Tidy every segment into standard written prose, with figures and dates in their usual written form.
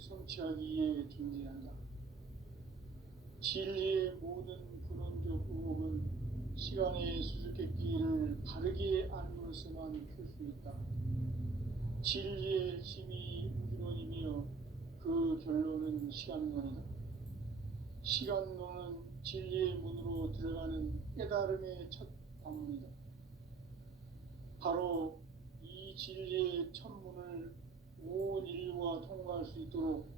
성취하기 위해 존재한다. 진리의 모든 근원적 의혹은 시간의 수수께끼를 바르게 알므로서만 풀 수 있다. 진리의 핵심이 우주론이며 그 결론은 시간론이다. 시간론은 진리의 문으로 들어가는 깨달음의 첫 방문이다. 바로 이 진리의 첫 문을 온 인류가 통과할 수 있도록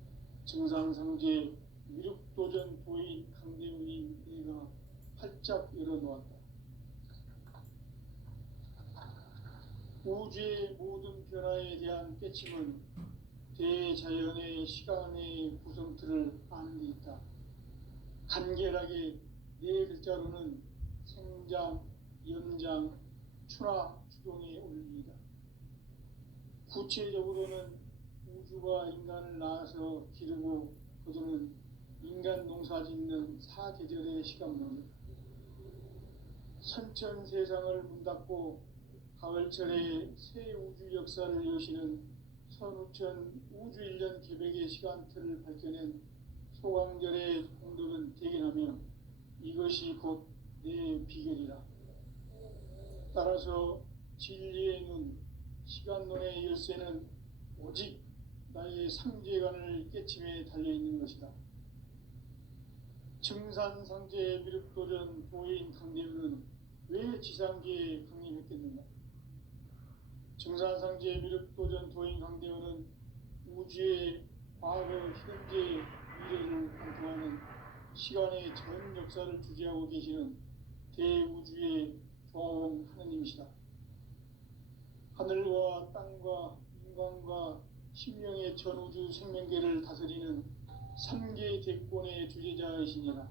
증상상제 미륵도전 도인 강대훈인 내가 활짝 열어놓았다. 우주의 모든 변화에 대한 깨침은 대자연의 시간의 구성틀을 아는 데 있다. 간결하게 네 글자로는 생장, 연장, 추나 추동의 원리이다. 구체적으로는 우주가 인간을 낳아서 기르고 거두는 인간 농사 짓는 사계절의 시간론이다. 선천 세상을 문 닫고 가을철에 새 우주 역사를 여시는 선우천 우주 1년 계백의 시간틀을 밝혀낸 소강절의 공덕은 대견하며 이것이 곧 내 비결이라. 따라서 진리의 눈, 시간론의 열쇠는 오직 나의 상제관을 깨침에 달려있는 것이다. 증산상제 미륵도전 도인 강대훈은 왜 지상계에 강림했겠는가? 증산상제 미륵도전 도인 강대훈은 우주의 과거, 현재, 미래를 관통하는 시간의 전 역사를 주재하고 계시는 대우주의 조화원 하느님이시다. 하늘과 땅과 인간과 신명의 전우주 생명계를 다스리는 3계 대권의 주재자이시니라.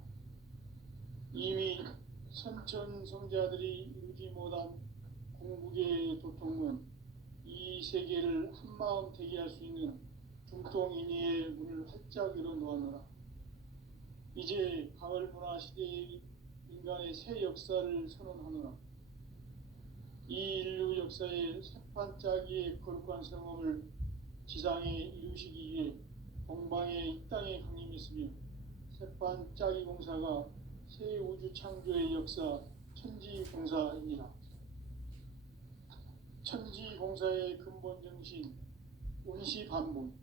이미 선천성자들이 이루지 못한 공국의 도통은 이 세계를 한마음 되게 할 수 있는 중통인의의 문을 활짝 열어놓았노라. 이제 가을 문화 시대의 인간의 새 역사를 선언하노라. 이 인류 역사의 새판짜기의 거룩한 성험을 지상에 이루시기 위해 동방의 이 땅에 강림했으며 새판짜기 공사가 새 우주 창조의 역사 천지공사입니다. 천지공사의 근본 정신 온시반본.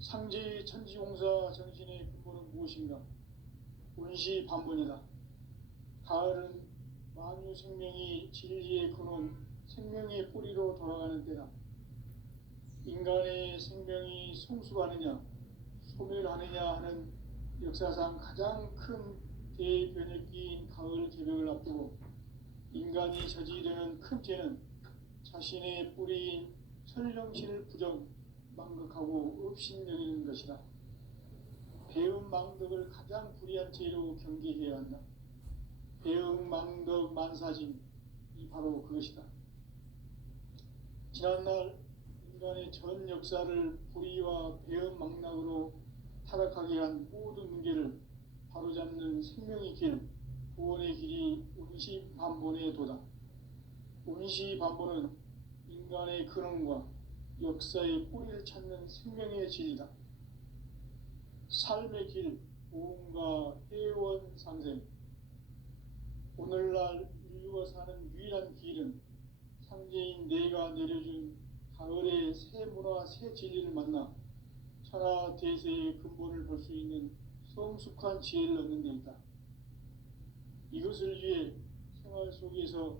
상제의 천지공사 정신의 근본은 무엇인가? 온시반본이다. 가을은 만유 생명이 진리의 근원, 생명의 뿌리로 돌아가는 때다. 인간의 생명이 성숙하느냐, 소멸하느냐 하는 역사상 가장 큰 대변혁기인 가을 개벽을 앞두고 인간이 저지르는 큰 죄는 자신의 뿌리인 설령신을 부정, 망극하고 업신여기는 것이다. 배음 망덕을 가장 불의한 죄로 경계해야 한다. 배음 망덕 만사짐이 바로 그것이다. 지난날 인간의 전 역사를 불의와 배음 망락으로 타락하게 한 모든 문제를 바로잡는 생명의 길, 구원의 길이 온시반본의 도다. 온시반본은 인간의 근원과 역사의 뿌리를 찾는 생명의 진리다. 삶의 길, 오음과 회원 상생. 오늘날 인류가 사는 유일한 길은 상제인 내가 내려준 가을의 새 문화, 새 진리를 만나 천하 대세의 근본을 볼 수 있는 성숙한 지혜를 얻는 데 있다. 이것을 위해 생활 속에서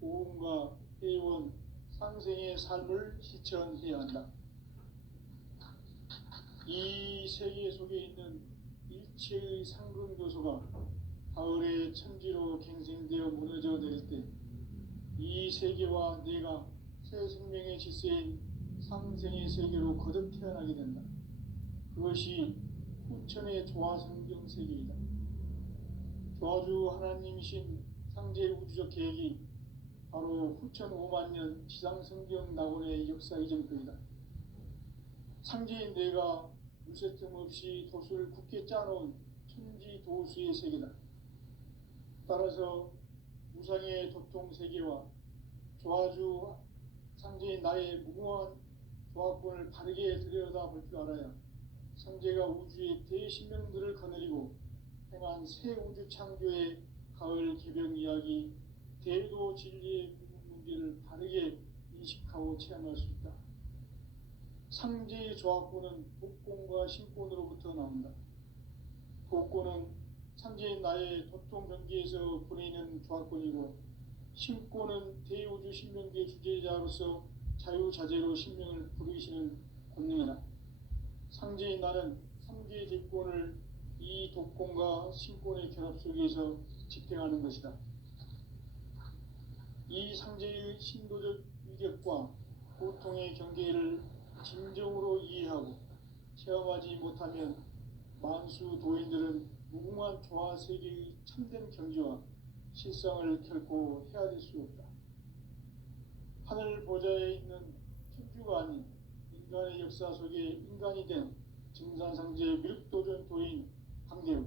오음과 회원, 상생의 삶을 실천해야 한다. 이 세계 속에 있는 일체의 상근교소가 가을의 천지로 갱생되어 무너져 내릴 때 이 세계와 내가 새 생명의 질서인 상생의 세계로 거듭 태어나게 된다. 그것이 후천의 조화성경 세계이다. 조화주 하나님이신 상제 우주적 계획이 바로 후천 5만 년 지상성경 낙원의 역사 이전표이다. 상제인 내가 물새틈 없이 도수를 굳게 짜놓은 천지도수의 세계다. 따라서 무상의 도통 세계와 조화주 상제인 나의 무궁한 조합권을 바르게 들여다볼 줄 알아야 상제가 우주의 대신명들을 거느리고 행한 새 우주 창조의 가을 개병 이야기, 대도 진리의 구분 문제를 바르게 인식하고 체험할 수 있다. 상제의 조합권은 복권과 신권으로부터 나온다. 복권은 상제인 나의 도통 경계에서 보내는 조합권이고, 신권은 대우주 신명계 주제자로서 자유자재로 신명을 부르시는 권능이다. 상제인 나는 삼계의 대권을 이 독권과 신권의 결합 속에서 집행하는 것이다. 이 상제의 신도적 위력과 고통의 경계를 진정으로 이해하고 체험하지 못하면 만수 도인들은 무궁한 조화 세계의 참된 경지와 실상을 결코 헤아릴 수 없다. 하늘 보좌에 있는 천주가 아닌 인간의 역사 속에 인간이 된 증산상제 미륵도전 도인 강대우,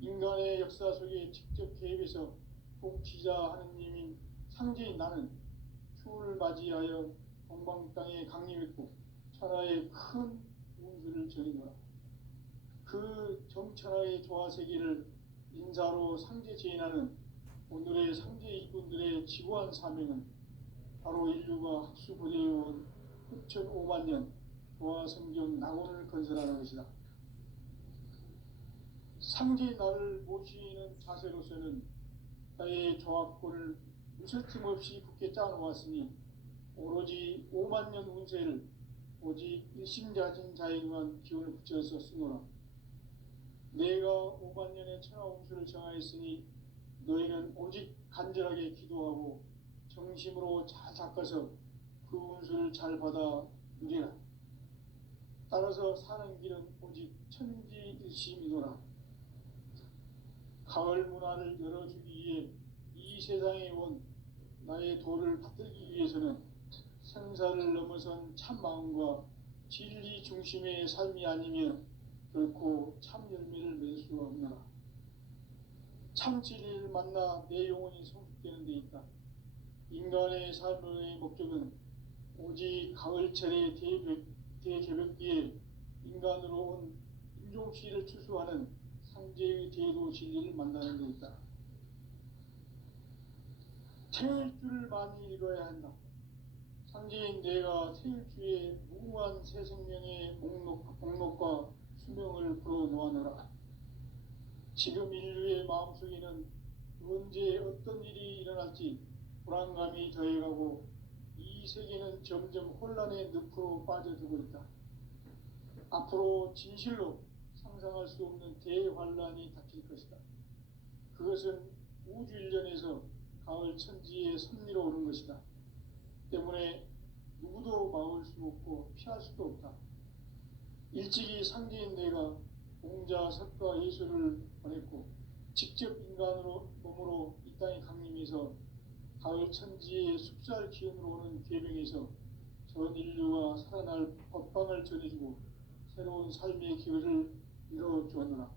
인간의 역사 속에 직접 개입해서 통치자 하느님인 상제인 나는 추을 맞이하여 동방 땅에 강림했고 천하의 큰 운수를 전이노라. 그 정천하의 조화세계를 인사로 상제 제인하는 오늘의 상제 일꾼들의 지구한 사명은 바로 인류가 학수부대해온 6,500만 년 조화성경 낙원을 건설하는 것이다. 상제의 나를 모시는 자세로서는 나의 조합권을 무설팀 없이 굳게 짜놓았으니 오로지 5만 년 운세를 오직 일심자진 자에게만 기운을 붙여서 쓰노라. 내가 5만 년의 천하 운수를 정하였으니 너희는 오직 간절하게 기도하고 정심으로 잘 닦아서 그 운수를 잘 받아 누리라. 따라서 사는 길은 오직 천지일심이노라. 가을 문화를 열어주기 위해 이 세상에 온 나의 도를 받들기 위해서는 생사를 넘어선 참 마음과 진리 중심의 삶이 아니면 결코 참 열매를 맺을 수가 없노라. 참 진리를 만나 내 영혼이 성숙되는 데 있다. 인간의 삶의 목적은 오직 가을철의 대개벽기에 인간으로 온 인종시를 추수하는 상제의 대도 진리를 만나는 데 있다. 태일주를 많이 읽어야 한다. 상제인 내가 태일주의 무궁한 새 생명의 목록과 수명을 풀어놓아노라. 지금 인류의 마음속에는 언제 어떤 일이 일어날지 불안감이 더해가고 이 세계는 점점 혼란의 늪으로 빠져들고 있다. 앞으로 진실로 상상할 수 없는 대환란이 닥칠 것이다. 그것은 우주 일련에서 가을 천지의 섭리로 오는 것이다. 때문에 누구도 막을 수 없고 피할 수도 없다. 일찍이 상제인 내가 공자, 석가, 예수를 보냈고 직접 인간으로 몸으로 이 땅에 강림해서 가을 천지의 숲살 기운으로 오는 계명에서 전 인류가 살아날 법방을 전해주고 새로운 삶의 기회를 이뤄주었노라.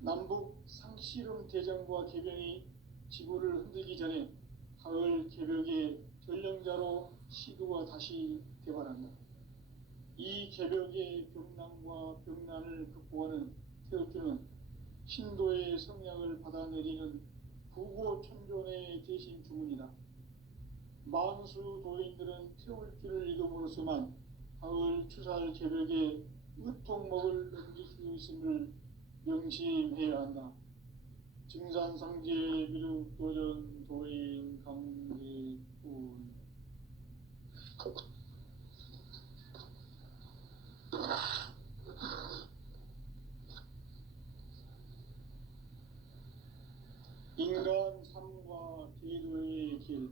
남북 상씨름 대전과 계병이 지구를 흔들기 전에 가을 개벽의 전령자로 시도가 다시 개발한다. 이 개벽의 병난과 병난을 극복하는 태울주는 신도의 성량을 받아내리는 부고천존의 대신 주문이다. 만수 도인들은 태울주를 읽음으로써만 가을 추살 개벽에 으통목을 넘길 수 있음을 명심해야 한다. 증산상제 미륵도전 도인 강대군. 인간 삶과 대도의 길.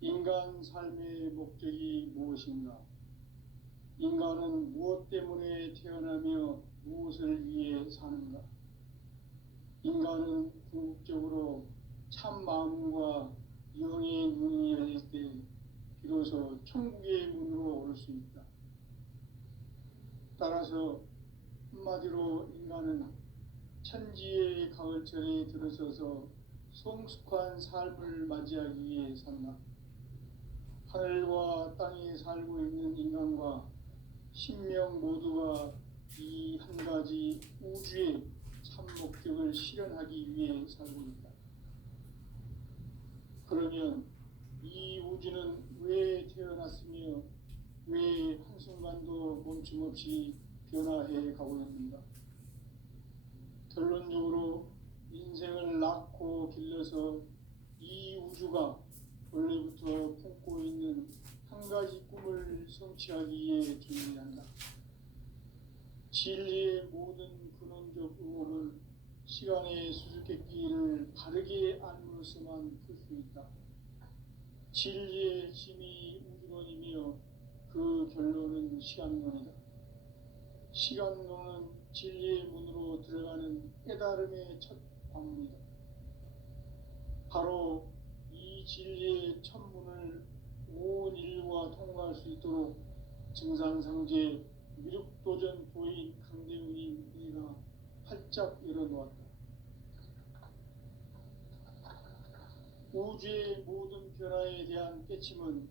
인간 삶의 목적이 무엇인가? 인간은 무엇 때문에 태어나며 무엇을 위해 사는가? 인간은 궁극적으로 참 마음과 영의 눈이 열릴 때 비로소 천국의 문으로 오를 수 있다. 따라서 한마디로 인간은 천지의 가을철에 들어서서 성숙한 삶을 맞이하기 위해 산다. 하늘과 땅에 살고 있는 인간과 신명 모두가 이 한 가지 우주의 참 목적을 실현하기 위해 살고 있다. 그러면 이 우주는 왜 태어났으며 왜 한순간도 멈춤 없이 변화해 가고 있는가? 결론적으로 인생을 낳고 길러서 이 우주가 원래부터 품고 있는 한 가지 꿈을 성취하기 위해 존재한다. 진리의 모든 근원적 의혹은 시간의 수수께끼를 바르게 알므로서만 풀 수 있다. 진리의 힘이 우주론이며 그 결론은 시간론이다. 시간론은 진리의 문으로 들어가는 깨달음의 첫 관문이다. 바로 이 진리의 첫 문을 온 인류가 통과할 수 있도록 증산상제 미륵도전 도인 강대훈이 내가 활짝 열어놓았다. 우주의 모든 변화에 대한 깨침은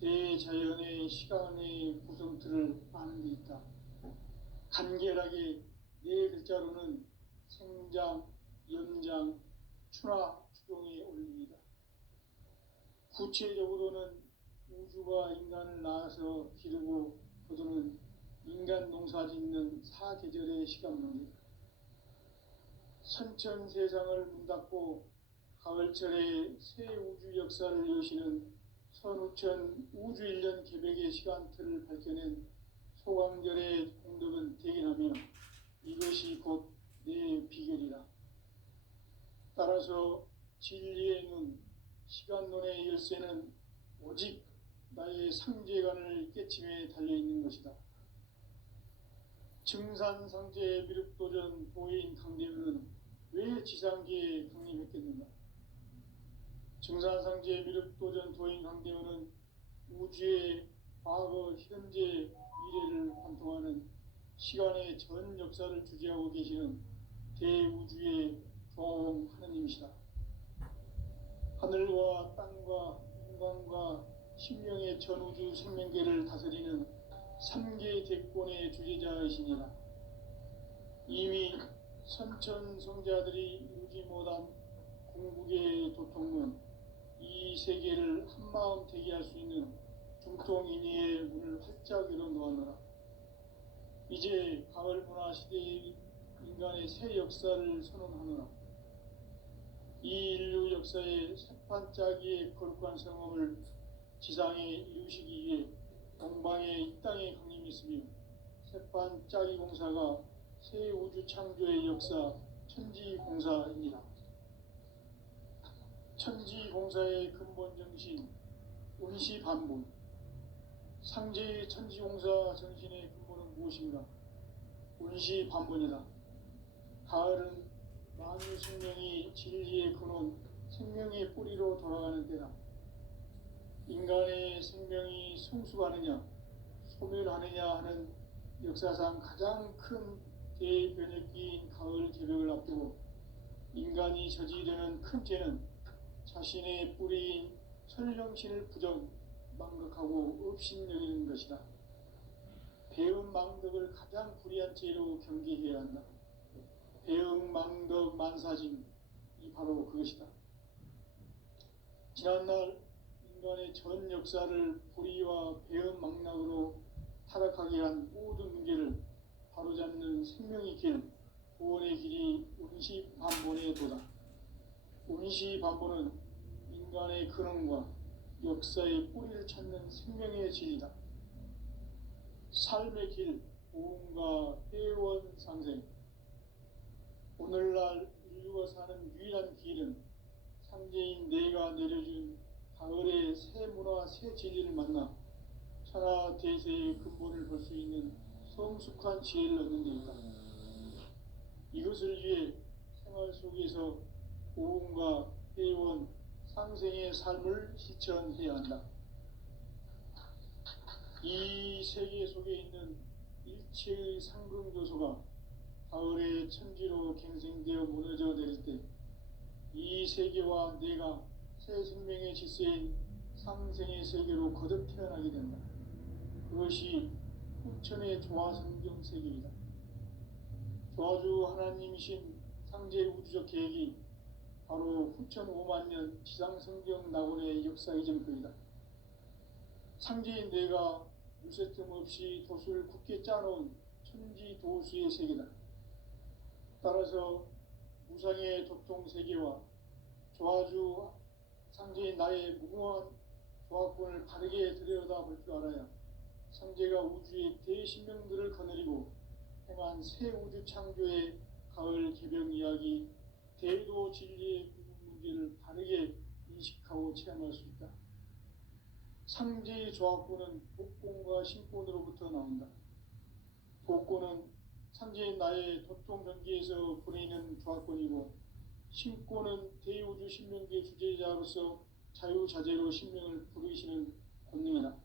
대자연의 시간의 구성틀을 아는 데 있다. 간결하게 네 글자로는 생장, 연장, 추나 추동의 원리이다. 구체적으로는 우주가 인간을 낳아서 기르고 거두는 인간 농사 짓는 사계절의 시간론이다. 선천 세상을 문닫고 가을철에 새 우주 역사를 여시는 선우천 우주 1년 개백의 시간틀을 밝혀낸 소강절의 공덕은 대견하며 이것이 곧 내 비결이라. 따라서 진리의 눈, 시간론의 열쇠는 오직 나의 상제관을 깨침에 달려있는 것이다. 증산상제 미륵도전 도인 강대훈은 왜 지상계에 강림했겠는가? 증산상제 미륵도전 도인 강대훈은 우주의 과거, 현재, 미래를 관통하는 시간의 전 역사를 주재하고 계시는 대우주의 종 하느님이시다. 하늘과 땅과 인간과 신명의 전우주 생명계를 다스리는 3계 대권의 주제자이시니라. 이미 선천성자들이 이루지 못한 궁극의 도통문, 이 세계를 한마음 대기할 수 있는 중통인의의 문을 활짝 열어놓았노라. 이제 가을 문화 시대의 인간의 새 역사를 선언하노라. 이 인류 역사의 새판짜기의 거룩한 성험을 지상에 이루시기 위해 동방의 이 땅에 강림했으며 새판짜기 공사가 새 우주 창조의 역사 천지공사이니라. 천지공사의 근본 정신 운시반본. 상제의 천지공사 정신의 근본은 무엇인가? 운시반본이다. 가을은 만유 생명이 진리의 근원, 생명의 뿌리로 돌아가는 때다. 인간의 생명이 성숙하느냐, 소멸하느냐 하는 역사상 가장 큰 대변혁기인 가을 개벽을 앞두고 인간이 저지르는 큰 죄는 자신의 뿌리인 설령신을 부정, 망극하고 업신여기는 것이다. 배은 망덕을 가장 불의한 죄로 경계해야 한다. 배은 망덕 만사짐이 바로 그것이다. 지난날 인간의 전 역사를 불의와 배은 망락으로 타락하게 한 모든 문제를 바로잡는 생명의 길, 구원의 길이 운시반본의 도다. 운시반본은 인간의 근원과 역사의 뿌리를 찾는 생명의 진리다. 삶의 길, 보험과 회원 상생. 오늘날 인류가 사는 유일한 길은 상제인 내가 내려준 가을의 새 문화, 새 진리를 만나 천하 대세의 근본을 볼 수 있는 성숙한 지혜를 얻는 데 있다. 이것을 위해 생활 속에서 보험과 회원, 상생의 삶을 실천해야 한다. 이 세계 속에 있는 일체의 상금 요소가 가을의 천지로 갱생되어 무너져 내릴 때 이 세계와 내가 새 생명의 질서인 상생의 세계로 거듭 태어나게 된다. 그것이 후천의 조화성경 세계이다. 조화주 하나님이신 상제 우주적 계획이 바로 후천 5만 년 지상성경 낙원의 역사이전 그이다. 상제인 내가 물새틈 없이 돛을 굳게 짜놓은 천지도수의 세계다. 따라서 무상의 도통 세계와 조화주 상제인 나의 무궁한 조화권을 바르게 들여다볼 줄 알아야 상제가 우주의 대신명들을 거느리고 행한 새 우주 창조의 가을 개병 이야기, 대도 진리의 문제를 바르게 인식하고 체험할 수 있다. 상제의 조화권은 복권과 신권으로부터 나온다. 복권은 상제인 나의 도통 경기에서 부리는 조화권이고, 신권은 대우주 신명계 주제자로서 자유자재로 신명을 부르시는 권능이다.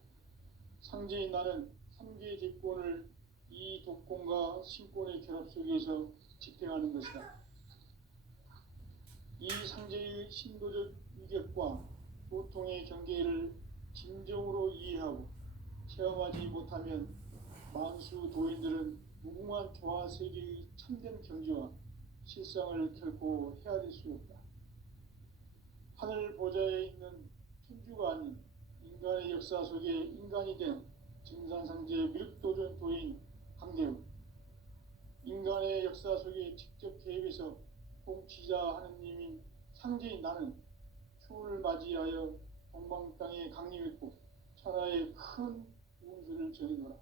상제인 나는 3개의 대권을 이 독권과 신권의 결합 속에서 집행하는 것이다. 이 상제의 신도적 위격과 도통의 경계를 진정으로 이해하고 체험하지 못하면 만수 도인들은 무궁한 조화 세계의 참된 경지와 실상을 결코 헤아릴 수 없다. 하늘 보좌에 있는 천주가 아닌 인간의 역사 속에 인간이 된 증산상제 밀도전 도인 강대우, 인간의 역사 속에 직접 개입해서 통치자 하느님인 상제인 나는 추을 맞이하여 동방 땅에 강림했고 천하의 큰 운수를 전해노라.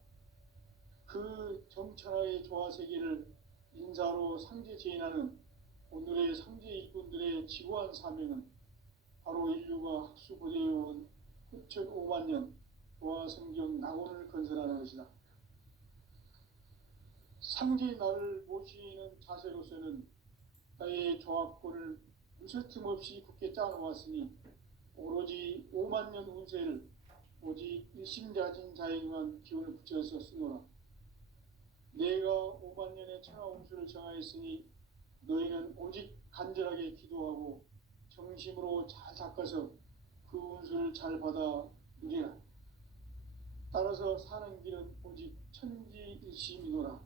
그 정천하의 조화 세계를 인사로 상제 제인하는 오늘의 상제 일꾼들의 지고한 사명은 바로 인류가 학수고대해온 후천 5만 년 조화 성경 낙원을 건설하는 것이다. 상제의 나를 모시는 자세로서는 나의 조합권을 무쇠틈 없이 굳게 짜놓았으니 오로지 5만 년 운세를 오직 일심자진 자에게만 기운을 붙여서 쓰노라. 내가 5만 년의 천하 운수를 정하였으니 너희는 오직 간절하게 기도하고 정심으로 잘 닦아서 그 운수를 잘 받아 누리라. 따라서 사는 길은 오직 천지일심이노라.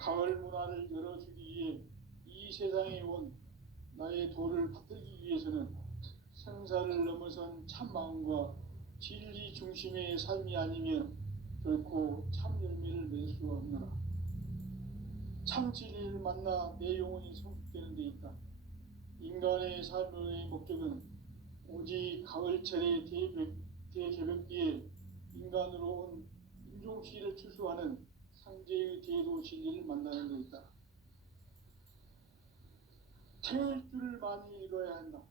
가을 문화를 열어주기 위해 이 세상에 온 나의 도를 받들기 위해서는 생사를 넘어선 참 마음과 진리 중심의 삶이 아니면 결코 참 열매를 맺을 수가 없노라. 참 진리를 만나 내 영혼이 성숙되는 데 있다. 인간의 삶의 목적은 오직 가을철의 대개벽기에 인간으로 온 인종시를 출소하는 상제의 대도 진리를 만나는 데 있다. 태일주를 많이 읽어야 한다.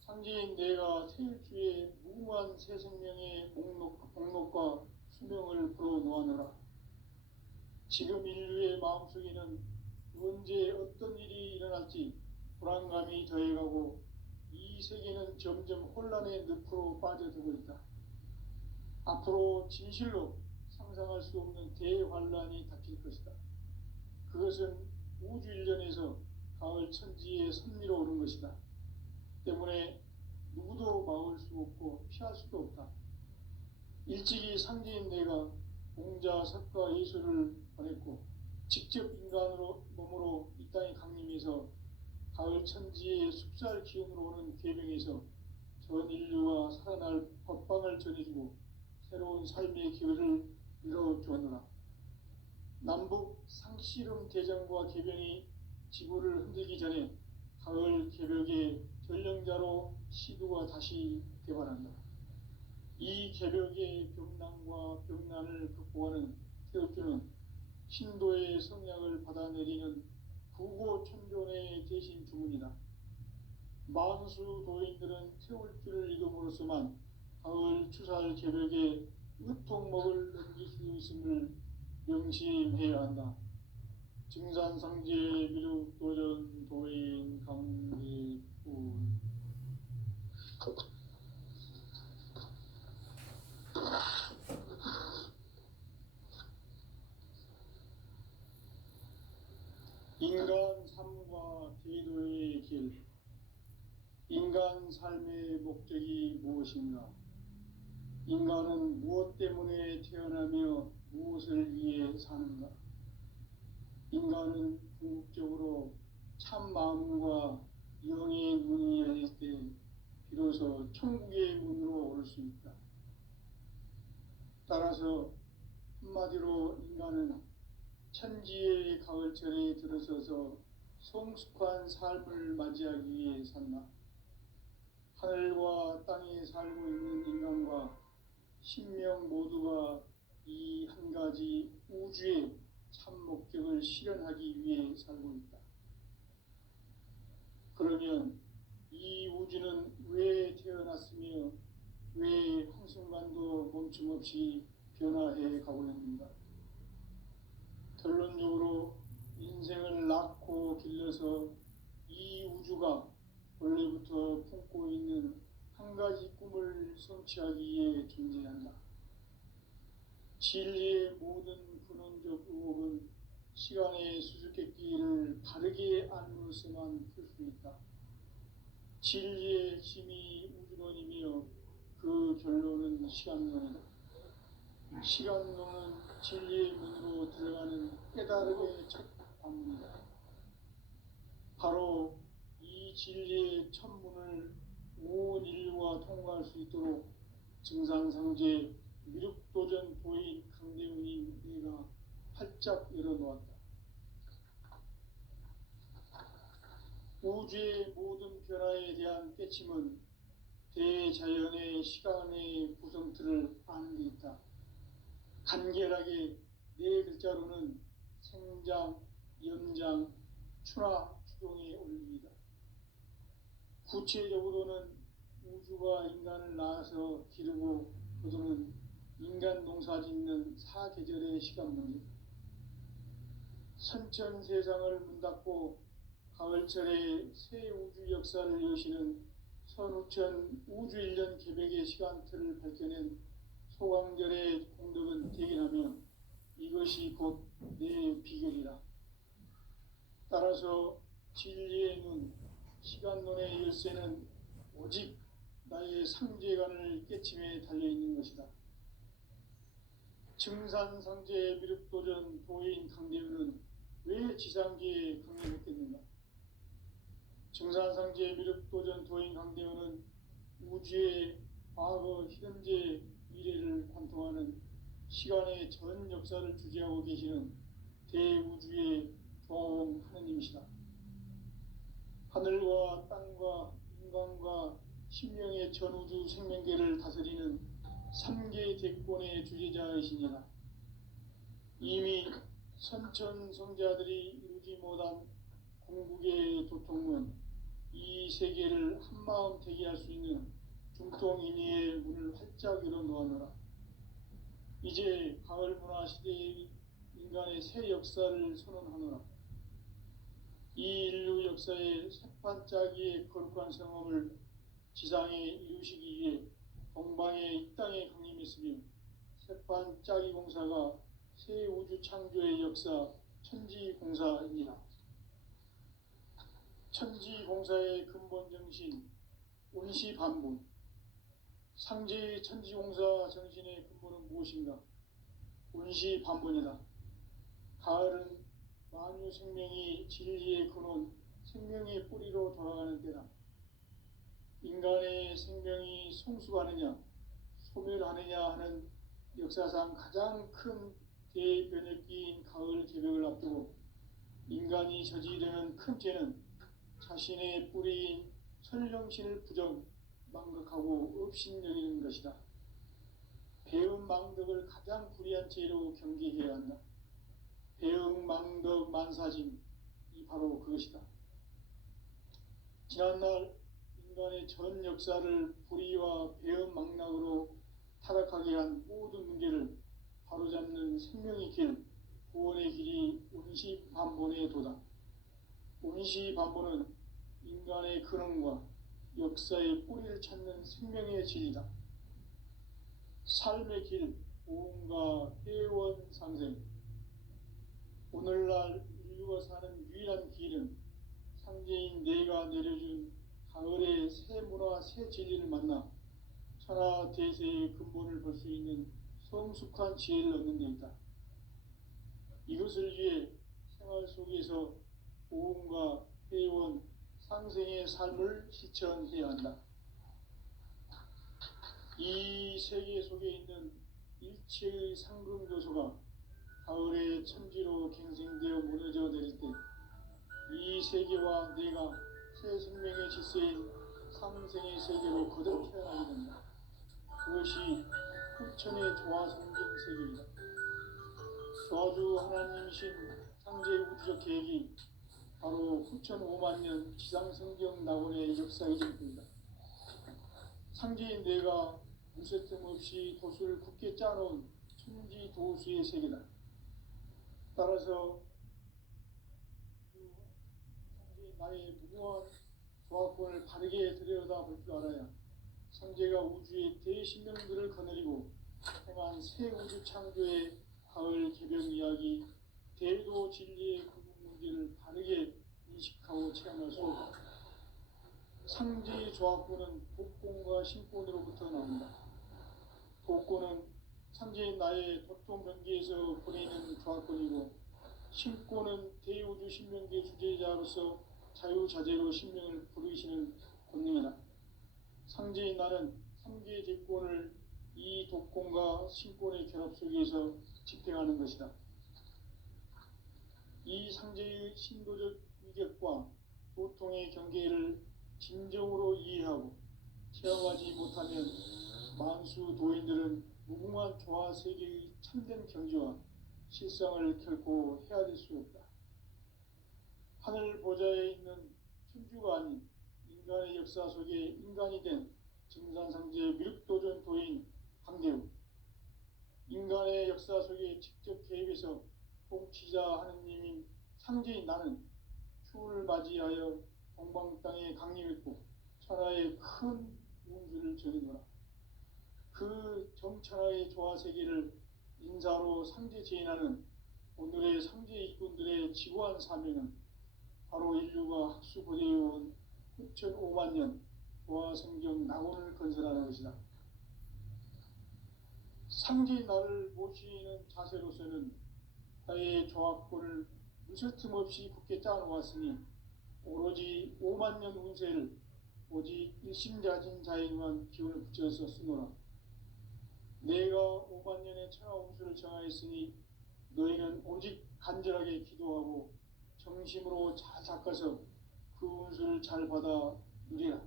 상제인 내가 태일주의 무궁한 새 생명의 목록과 수명을 불어놓아노라. 지금 인류의 마음속에는 언제 어떤 일이 일어날지 불안감이 더해가고 이 세계는 점점 혼란의 늪으로 빠져들고 있다. 앞으로 진실로 상상할 수 없는 대환란이 닥칠 것이다. 그것은 우주 일련에서 가을 천지에 선미로 오는 것이다. 때문에 누구도 막을 수 없고 피할 수도 없다. 일찍이 상제인 내가 공자, 석가, 예수를 보냈고 직접 인간으로 몸으로 이 땅에 강림해서 가을 천지의 숲살 기운으로 오는 계병에서 전 인류가 살아날 법방을 전해주고 새로운 삶의 기회를 열어주었노라. 남북 상씨름 대장과 계병이 지구를 흔들기 전에 가을 개벽의 전령자로 시두가 다시 개발한다. 이 개벽의 병난과 병난을 극복하는 태엽주는 신도의 성약을 받아내리는 부고천존의 대신 주문이다. 만수 도인들은 태울주를 읽음으로써만 가을 추살 개벽의 의통목을 넘길 수 있음을 명심해야 한다. 증산상제 미륵도전 도인 강대군. 인간 삶과 대도의 길. 인간 삶의 목적이 무엇인가? 인간은 무엇 때문에 태어나며 무엇을 위해 사는가? 인간은 궁극적으로 참 마음과 영의 문이 열릴 때 비로소 천국의 문으로 오를 수 있다. 따라서 한마디로 인간은 천지의 가을철에 들어서서 성숙한 삶을 맞이하기 위해 산다. 하늘과 땅에 살고 있는 인간과 신명 모두가 이 한 가지 우주의 참 목적을 실현하기 위해 살고 있다. 그러면 이 우주는 왜 태어났으며 왜 한순간도 멈춤 없이 변화해 가고 있는가? 결론적으로 인생을 낳고 길러서 이 우주가 원래부터 품고 있는 한 가지 꿈을 성취하기 위해 존재한다. 진리의 모든 근원적 의혹은 시간의 수수께끼를 바르게 알므로서만 풀 수 있다. 진리의 핵심이 우주론이며 그 결론은 시간론이다. 시간론은 진리의 문으로 들어가는 깨달음의 첫 방문이다. 바로 이 진리의 첫 문을 온 인류가 통과할 수 있도록 증산상제 미륵도전 도인 강대훈이 내가 활짝 열어놓았다. 우주의 모든 변화에 대한 깨침은 대자연의 시간의 구성틀을 아는 데 있다. 간결하게 네 글자로는 생장, 염장, 추나, 추동의 원리이다. 구체적으로는 우주가 인간을 낳아서 기르고 거두는 인간 농사 짓는 사계절의 시간 문제, 선천 세상을 문 닫고 가을철에 새 우주 역사를 여시는 선우천 우주 1년 계백의 시간틀을 밝혀낸 소강절의 공덕은 대견하며 이것이 곧 내 비결이라. 따라서 진리의 눈, 시간론의 열쇠는 오직 나의 상제관을 깨침에 달려있는 것이다. 증산상제 미륵도전 도인 강대훈은 왜 지상계에 강림했겠는가? 증산상제 미륵도전 도인 강대훈은 우주의 과거, 현재, 미래를 관통하는 시간의 전 역사를 주재하고 계시는 대우주의 조화홍 하느님이시다. 하늘과 땅과 인간과 신명의 전우주 생명계를 다스리는 3개 대권의 주재자이시니라. 이미 선천성자들이 이루지 못한 궁극의 도통문, 이 세계를 한마음 되게 할 수 있는 중통인의의 문을 활짝 열어놓아노라. 이제 가을 문화 시대의 인간의 새 역사를 선언하노라. 이 인류 역사의 새판짜기의 거룩한 성업을 지상에 이루시기 위해 동방의 이 땅에 강림했으며 새판짜기 공사가 새 우주 창조의 역사 천지공사이니라. 천지공사의 근본 정신 운시반분, 상제의 천지공사 정신의 근본은 무엇인가? 운시반분이다. 가을은 만유 생명이 진리의 근원, 생명의 뿌리로 돌아가는 때다. 인간의 생명이 성숙하느냐, 소멸하느냐 하는 역사상 가장 큰 대변혁기인 가을 개벽을 앞두고 인간이 저지르는 큰 죄는 자신의 뿌리인 설령신을 부정, 망각하고 업신여기는 것이다. 배음 망덕을 가장 불의한 죄로 경계해야 한다. 배음 망덕 만사짐, 이 바로 그것이다. 지난날 인간의 전 역사를 불의와 배음 망락으로 타락하게 한 모든 문제를 바로잡는 생명의 길, 구원의 길이 운시반본의 도다. 운시반본은 인간의 근원과 역사의 뿌리를 찾는 생명의 진리다. 삶의 길, 보험과 회원 상생. 오늘날 인류가 사는 유일한 길은 상제인 내가 내려준 가을의 새 문화, 새 진리를 만나 천하 대세의 근본을 볼 수 있는 성숙한 지혜를 얻는 데 있다. 이것을 위해 생활 속에서 오음과 회원, 상생의 삶을 실천해야 한다. 이 세계 속에 있는 일체의 상금 요소가 가을의 천지로 갱생되어 무너져 내릴 때 이 세계와 내가 새 생명의 질서인 상생의 세계로 거듭 태어나게 된다. 그것이 후천의 조화성경 세계이다. 조화주 하나님이신 창조의 우주적 계획이 바로 후천 5만 년 지상성경 낙원의 역사이길 뿐이다. 상제인 내가 무쇠틈 없이 도수를 굳게 짜놓은 천지 도수의 세계다. 따라서 상제인 나의 무궁한 조합권을 바르게 들여다볼 줄 알아야 상제가 우주의 대신명들을 거느리고 행한 새 우주 창조의 가을 개벽 이야기, 대도 진리의 구분 문제를 바르게 인식하고 체험할 수 있다. 상제의 조합권은 독권과 신권으로부터 나온다. 독권은 상제인 나의 도통 경계에서 보내는 조합권이고, 신권은 대우주 신명계 주제자로서 자유자재로 신명을 부르시는 권능이다. 상제인 나는 3개의 대권을 이 독권과 신권의 결합 속에서 집행하는 것이다. 이 상제의 신도적 위격과 보통의 경계를 진정으로 이해하고 체험하지 못하면 만수 도인들은 무궁한 조화 세계의 참된 경지와 실상을 결코 헤아릴 수 없다. 하늘 보좌에 있는 천주가 아닌 인간의 역사 속에 인간이 된 증산상제 미륵도전 도인 황대우, 인간의 역사 속에 직접 개입해서 통치자 하느님인 상제인 나는 추운을 맞이하여 동방 땅에 강림했고 천하의 큰 운수를 전해노라. 그 정천하의 조화세계를 인사로 상제 제인하는 오늘의 상제 일꾼들의 지구한 사명은 바로 인류가 학수고대해온 후천 5만 년 조화성경 낙원을 건설하는 것이다. 상제인 나를 모시는 자세로서는 나의 조합권을 무쇠틈 없이 굳게 짜놓았으니 오로지 5만 년 운세를 오직 일심자진 자에게만 기운을 붙여서 쓰노라. 내가 5만 년의 천하 운수를 정하였으니 너희는 오직 간절하게 기도하고 정심으로 잘 닦아서 그 운수를 잘 받아 누리라.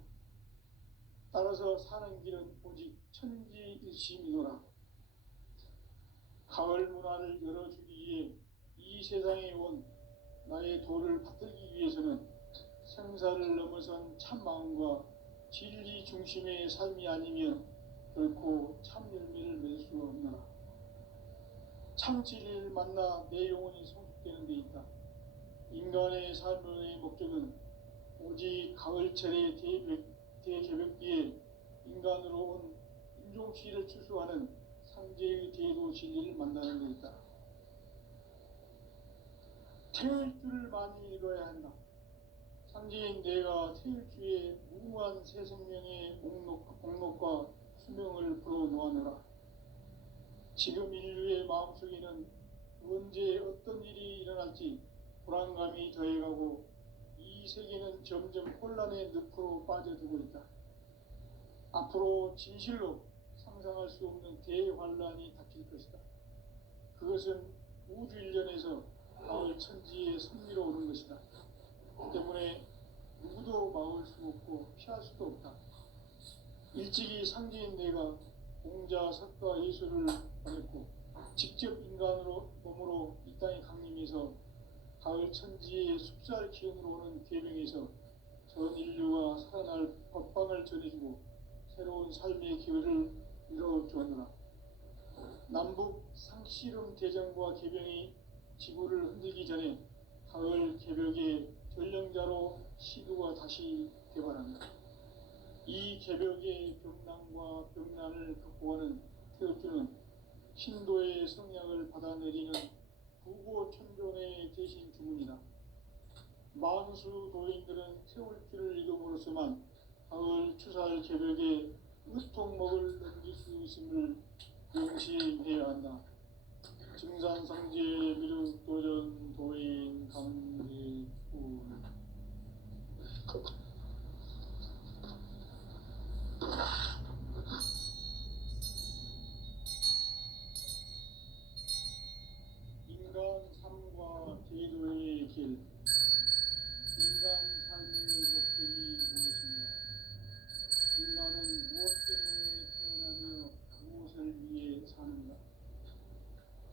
따라서 사는 길은 오직 천지일심이노라. 가을 문화를 열어주기 위해 이 세상에 온 나의 도를 받들기 위해서는 생사를 넘어선 참 마음과 진리 중심의 삶이 아니면 결코 참 열매를 맺을 수 없노라. 참 진리를 만나 내 영혼이 성숙되는 데 있다. 인간의 삶의 목적은 오직 가을철의 대개벽기에 인간으로 온 인종시를 추수하는 상제의 대도 진리를 만나는 데 있다. 태울 줄을 많이 읽어야 한다. 상제인 내가 태일주의 무궁한 새 생명의 목록과 수명을 불어놓아노라. 지금 인류의 마음속에는 언제 어떤 일이 일어날지 불안감이 더해가고 이 세계는 점점 혼란의 늪으로 빠져들고 있다. 앞으로 진실로 상상할 수 없는 대환란이 닥칠 것이다. 그것은 우주 일련에서 가을 천지의 섭리로 오는 것이다. 때문에 누구도 막을 수 없고 피할 수도 없다. 일찍이 상제인 내가 공자, 석가, 예수를 보냈고 직접 인간으로 몸으로 이 땅에 강림해서 가을 천지의 숲살 기운으로 오는 계명에서 전 인류가 살아날 법방을 전해주고 새로운 삶의 기회를 이뤄주었노라. 남북 상씨름 대전과 개병이 지구를 흔들기 전에 가을 개벽의 전령자로 시두가 다시 개발한다. 이 개벽의 병난과 병난을 극복하는 태어주는 신도의 성약을 받아내리는 부고천존의 대신 주문이다. 만수 도인들은 태울주를 읽음으로써만 가을 추살 개벽의 으통목을 넘길 수 있음을 명시해야 한다. 증산상제 미륵도전 도인 강제군 인간 삶과 제도의 길. 인간 삶의 목적이 무엇인가? 인간은 무엇 때문에 태어나며 무엇을 위해 사는가?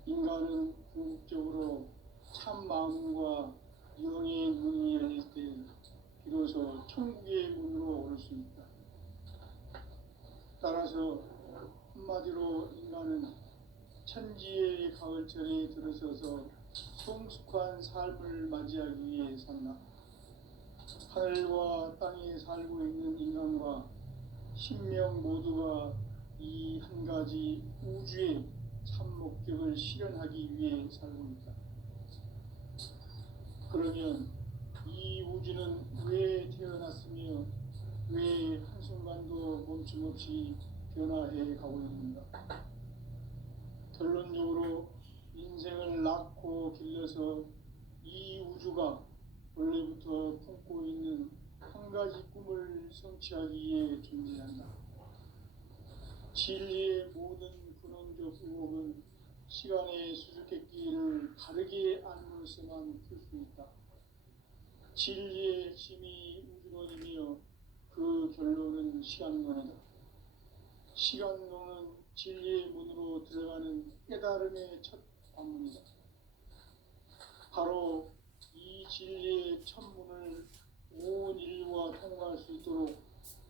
인간은 궁극적으로 참 마음과 영의 문이 열릴 때 비로소 천국의 문으로 올 수 있다. 따라서 한마디로 인간은 천지의 가을철에 들어서서 성숙한 삶을 맞이하기 위해 산다. 하늘과 땅에 살고 있는 인간과 신명 모두가 이 한 가지 우주의 참 목적을 실현하기 위해 살고 있다. 그러면 이 우주는 왜 태어났으며 왜 한순간도 멈춤없이 변화해 가고 있는가? 결론적으로 인생을 낳고 길러서 이 우주가 원래부터 품고 있는 한 가지 꿈을 성취하기 위해 존재한다. 진리의 모든 근원적 의혹은 시간의 수수께끼를 바르게 알므로서만 풀 수 있다. 진리의 핵심이 우주론이며 그 결론은 시간론이다. 시간론은 진리의 문으로 들어가는 깨달음의 첫 관문이다. 바로 이 진리의 첫 문을 온 인류가 통과할 수 있도록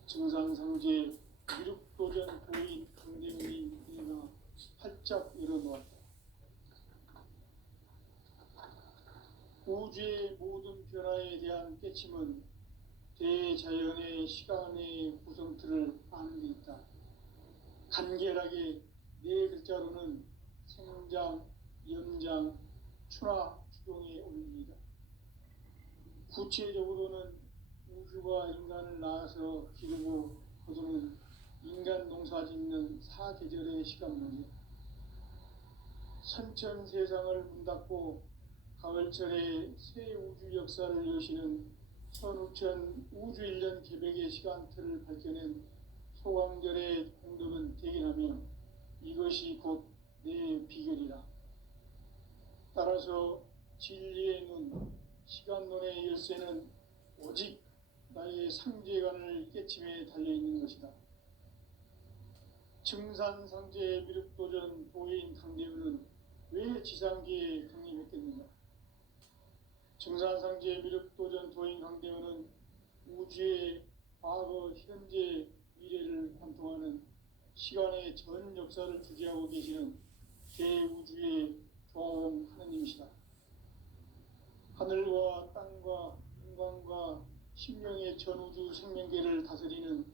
증산상제 미륵도전 도인 강대문이 이가 활짝 열어놓았다. 우주의 모든 변화에 대한 깨침은 대자연의 시간의 구성틀을 아는 데 있다. 간결하게 네 글자로는 생장, 연장, 추나 추동의 원리이다. 구체적으로는 우주가 인간을 낳아서 기르고 거두는 인간 농사 짓는 사계절의 시간론이다. 선천 세상을 문 닫고 가을철에 새 우주 역사를 여시는 선우천 우주 1년 개백의 시간틀을 밝혀낸 소광절의 공덕은 대견하며 이것이 곧 내 비결이라. 따라서 진리의 눈, 시간론의 열쇠는 오직 나의 상제관을 깨침에 달려있는 것이다. 증산상제 미륵도전 도인 강대우는 왜 지상계에 강림했겠는가? 증산상제 미륵도전 도인 강대우는 우주의 과거, 현재, 미래를 관통하는 시간의 전 역사를 주재하고 계시는 대우주의 종 하느님이시다. 하늘과 땅과 인간과 신명의 전우주 생명계를 다스리는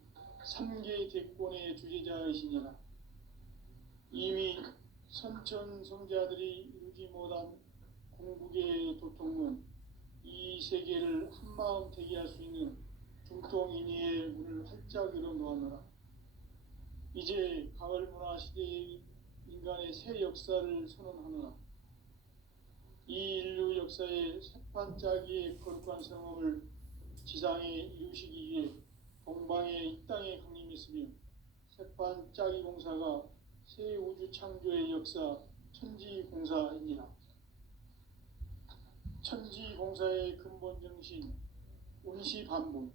3개 대권의 주제자이시니라. 이미 선천성자들이 이루지 못한 궁극의 도통은 이 세계를 한마음 되게 할 수 있는 중통인의의 문을 활짝 열어놓았노라. 이제 가을 문화 시대의 인간의 새 역사를 선언하노라. 이 인류 역사의 새판짜기의 거룩한 성험을 지상에 이루시기 위해 동방의 이 땅에 강림했으며 새판짜기 공사가 새 우주 창조의 역사 천지공사이니라. 천지공사의 근본 정신 운시반본.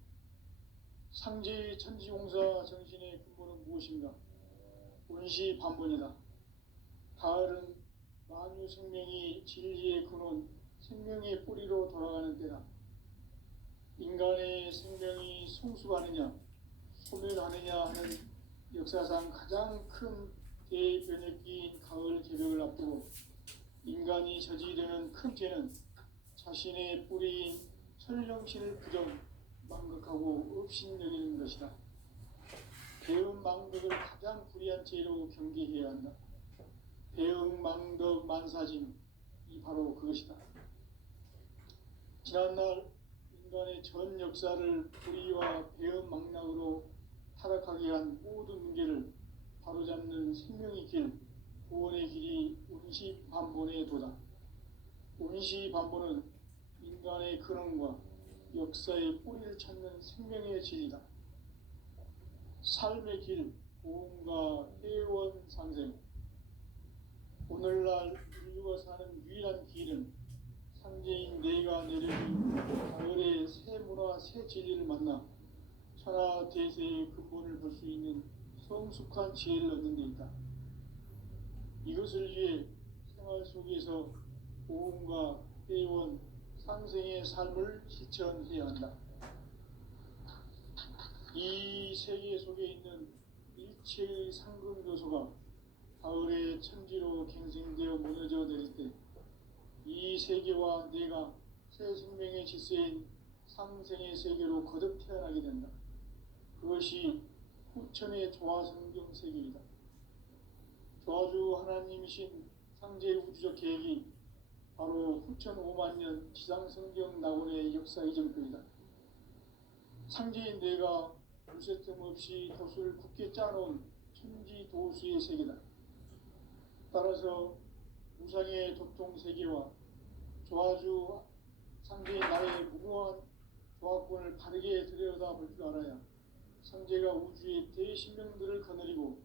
상제의 천지공사 정신의 근본은 무엇인가? 운시반본이다. 가을은 만유 생명이 진리의 근원, 생명의 뿌리로 돌아가는 때다. 인간의 생명이 성숙하느냐, 소멸하느냐 하는 역사상 가장 큰 대변혁기인 가을 개벽을 앞두고 인간이 저지르는 큰 죄는 자신의 뿌리인 설령신을 부정, 망극하고 업신여기는 것이다. 배움 망덕을 가장 불의한 죄로 경계해야 한다. 배움 망덕 만사짐이 바로 그것이다. 지난날 인간의 전 역사를 불의와 배움 망락으로 타락하게 한 모든 문제를 바로잡는 생명의 길, 구원의 길이 운시반본에 도다. 운시반본은 인간의 근원과 역사의 뿌리를 찾는 생명의 진리다. 삶의 길, 고음과 회원 상생. 오늘날 인류가 사는 유일한 길은 상제인 내가 내려준 가을의 새 문화, 새 진리를 만나 천하 대세의 근본을 볼 수 있는 성숙한 지혜를 얻는 데 있다. 이것을 위해 생활 속에서 고음과 회원, 상생의 삶을 실천해야 한다. 이 세계 속에 있는 일체의 상금 요소가 가을의 천지로 갱생되어 무너져 내릴 때 이 세계와 내가 새 생명의 질서인 상생의 세계로 거듭 태어나게 된다. 그것이 후천의 조화성경 세계이다. 조화주 하나님이신 상제의 우주적 계획이 바로 후천 5만 년 지상성경 낙원의 역사 이전표이다. 상제인 내가 무쇠뜸 없이 도수를 굳게 짜놓은 천지 도수의 세계다. 따라서 우상의 도통 세계와 조화주 상제인 나의 무모한 조화권을 바르게 들여다볼 줄 알아야 상제가 우주의 대신명들을 거느리고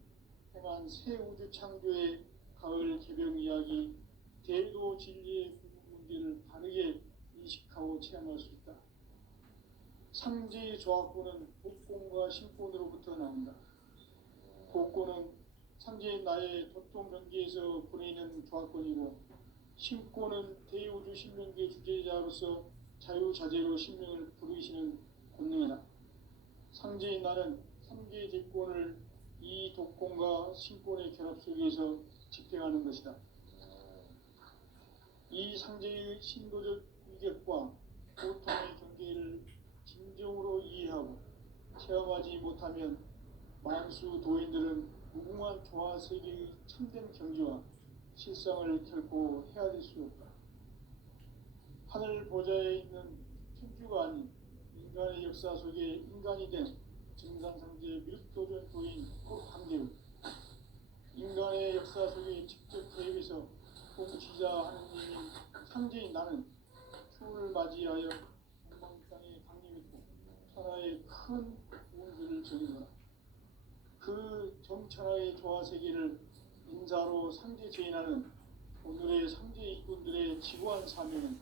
행한 새 우주 창조의 가을 개병 이야기, 대도 진리의 구분 문제를 바르게 인식하고 체험할 수 있다. 상제의 조화권은 복권과 신권으로부터 나온다. 복권은 상제인 나의 도통 경계에서 보내는 조화권이고, 신권은 대우주 신명계 주제자로서 자유자재로 신명을 부르시는 권능이다. 상제인 나는 3개의 대권을 이 독권과 신권의 결합 속에서 집행하는 것이다. 이 상제의 신도적 위격과 고통의 경계를 진정으로 이해하고 체험하지 못하면 만수 도인들은 무궁한 조화 세계의 참된 경지와 실상을 결코 헤아릴 수 없다. 하늘 보좌에 있는 천주가 아닌 인간의 역사 속에 인간이 된 증산상제 밀도전 도인 한계우, 인간의 역사 속에 직접 개입해서 공치자 하느님인 상제인 나는 추운을 맞이하여 동방 땅에 강림했고 천하의 큰 운수를 전이노라. 그 정천하의 조화 세계를 인사로 상제 제인하는 오늘의 상제 일꾼들의 지구한 사명은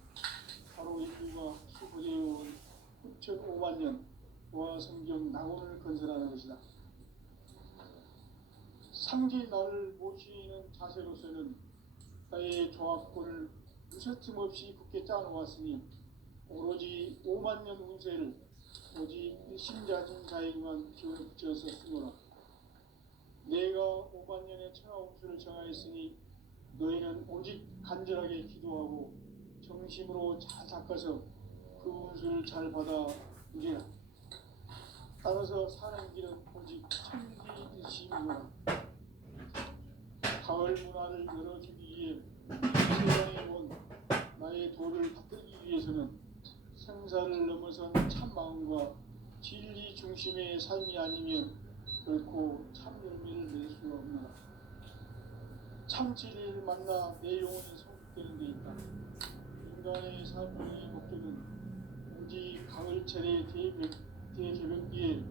바로 인류가 수고되어온 9,5만 년 조화 성경 낙원을 건설하는 것이다. 상제 나를 모시는 자세로서는 나의 조합권을 무쇠틈 없이 굳게 짜놓았으니 오로지 5만 년 운세를 오직 일심자진 자에게만 기운을 붙여서 쓰노라. 내가 5만 년의 천하 운수를 정하였으니 너희는 오직 간절하게 기도하고 정심으로 잘 닦아서 그 운수를 잘 받아 누리라. 따라서 사는 길은 오직 천지일심이노라. 가을 문화를 열어주기 위해 세상에 온 나의 도를 받들기 위해서는 생사를 넘어선 참 마음과 진리 중심의 삶이 아니면 결코 참 열매를 낼 수 없노라. 참 진리를 만나 내 영혼이 성숙되는 데 있다. 인간의 삶의 목적은 오직 가을철의 대개변기에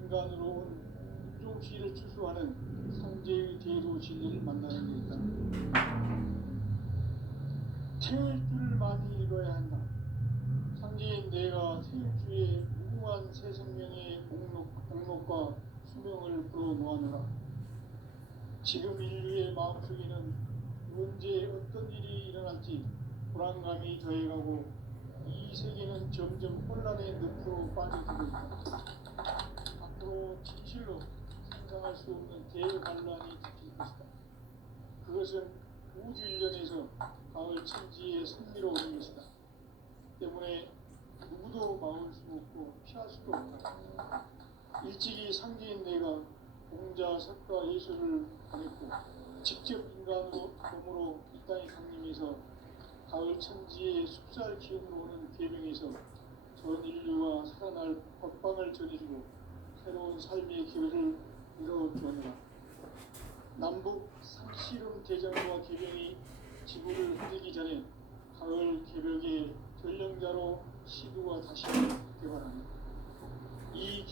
인간으로 온 인종시를 추수하는 상제의 대도 진리를 만나는 데 있다. 태울 줄을 많이 읽어야 한다. 상제인 내가 태울주의 무궁한 새 생명의 목록과 수명을 풀어놓아노라. 지금 인류의 마음속에는 언제 어떤 일이 일어날지 불안감이 더해가고 이 세계는 점점 혼란의 늪으로 빠져들고 있다. 앞으로 진실로 상상할 수 없는 대반란이 닥칠 것이다. 그것은 우주 일련에서 가을 천지의 승리로 오는 것이다. 때문에 누구도 막을 수 없고 피할 수도 없다. 일찍이 상제인 내가 공자, 석가, 예수를 보냈고 직접 인간으로 몸으로 이 땅에 강림해서 가을 천지의 숲살 기운으로 오는 계명에서 전 인류와 살아날 법방을 전해주고 새로운 삶의 기회를 열어주었노라. 남북 상씨름 대전과 개병이 지구를 흔들기 전에 가을 개벽의 전령자로 시두가 다시 개발합니다. 이